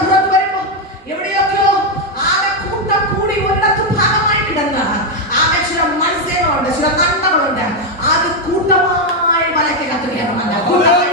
പുറത്ത് വരുമ്പോ എവിടെയൊക്കെയോ ആകെ കൂട്ടം കൂടി ഒരിടത്ത് ഭാഗമായി കിടന്ന് ആകെ ചില മത്സ്യങ്ങളുണ്ട്, ചില നന്മകളുണ്ട്. അത് കൂട്ടമായി വലയ്ക്ക് കത്തുകയാണ്.